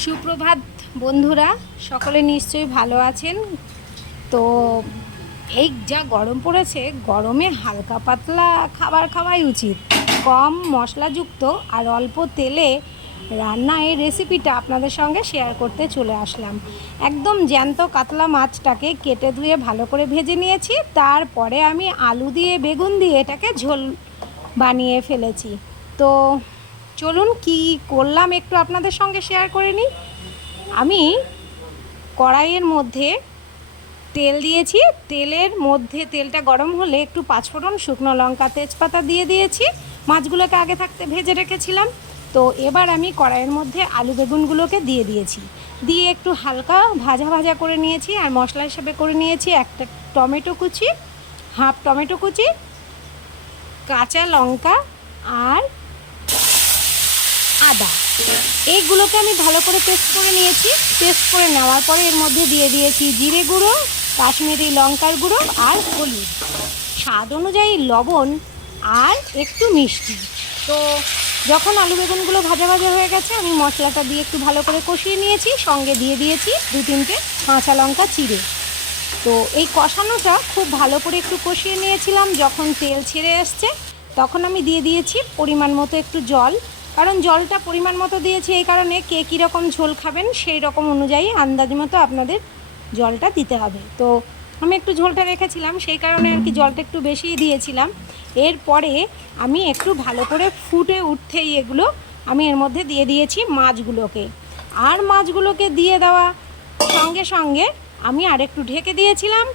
সুপ্রভাত, বন্ধুরা। সকলে নিশ্চয়ই ভালো আছেন? তো এই যা গরম পড়েছে, গরমে হালকা পাতলা খাবার খাওয়াই উচিত। কম মশলাযুক্ত আর অল্প তেলে রান্না এই রেসিপিটা আপনাদের সঙ্গে শেয়ার করতে চলে আসলাম। একদম জ্যান্ত কাতলা মাছটাকে কেটে ধুয়ে ভালো করে ভেজে নিয়েছি। তারপরে আমি আলু দিয়ে, বেগুন দিয়ে এটাকে ঝোল বানিয়ে ফেলেছি। তো চলুন কি করলাম একটু আপনাদের সঙ্গে শেয়ার করে নিই। আমি কড়াইয়ের মধ্যে তেল দিয়েছি। তেলের মধ্যে তেলটা গরম হলে একটু পাঁচফোড়ন, শুকনো লঙ্কা, তেজপাতা দিয়ে দিয়েছি। মাছগুলোকে আগে থাকতে ভেজে রেখেছিলাম। তো এবার আমি কড়াইয়ের মধ্যে আলু বেগুনগুলোকে দিয়ে দিয়েছি। দিয়ে একটু হালকা ভাজা ভাজা করে নিয়েছি আর মশলা হিসেবে করে নিয়েছি একটা টমেটো কুচি, হাফ টমেটো কুচি, কাঁচা লঙ্কা আর আদা এইগুলোকে আমি ভালো করে পেস্ট করে নিয়েছি। পেস্ট করে নেওয়ার পরে এর মধ্যে দিয়ে দিয়েছি জিরে গুঁড়ো, কাশ্মীরি লঙ্কার গুঁড়ো আর হলুদ। স্বাদ অনুযায়ী লবণ আর একটু মিষ্টি। তো যখন আলু বেগুনগুলো ভাজা ভাজা হয়ে গেছে, আমি মশলাটা দিয়ে একটু ভালো করে কষিয়ে নিয়েছি। সঙ্গে দিয়ে দিয়েছি দু তিনটে কাঁচা লঙ্কা চিড়ে। তো এই কষানোটা খুব ভালো করে একটু কষিয়ে নিয়েছিলাম। যখন তেল ছেড়ে এসছে, তখন আমি দিয়ে দিয়েছি পরিমাণ মতো একটু জল। কারণ জলটা পরিমাণ মতো দিয়েছি এই কারণে কে কীরকম ঝোল খাবেন সেই রকম অনুযায়ী আন্দাজ মতো আপনাদের জলটা দিতে হবে। তো আমি একটু ঝোলটা রেখেছিলাম, সেই কারণে আর কি জলটা একটু বেশিই দিয়েছিলাম। এরপরে আমি একটু ভালো করে ফুটে উঠতেই এগুলো আমি এর মধ্যে দিয়ে দিয়েছি মাছগুলোকে। আর মাছগুলোকে দিয়ে দেওয়া সঙ্গে সঙ্গে আমি আরেকটু ঢেকে দিয়েছিলাম।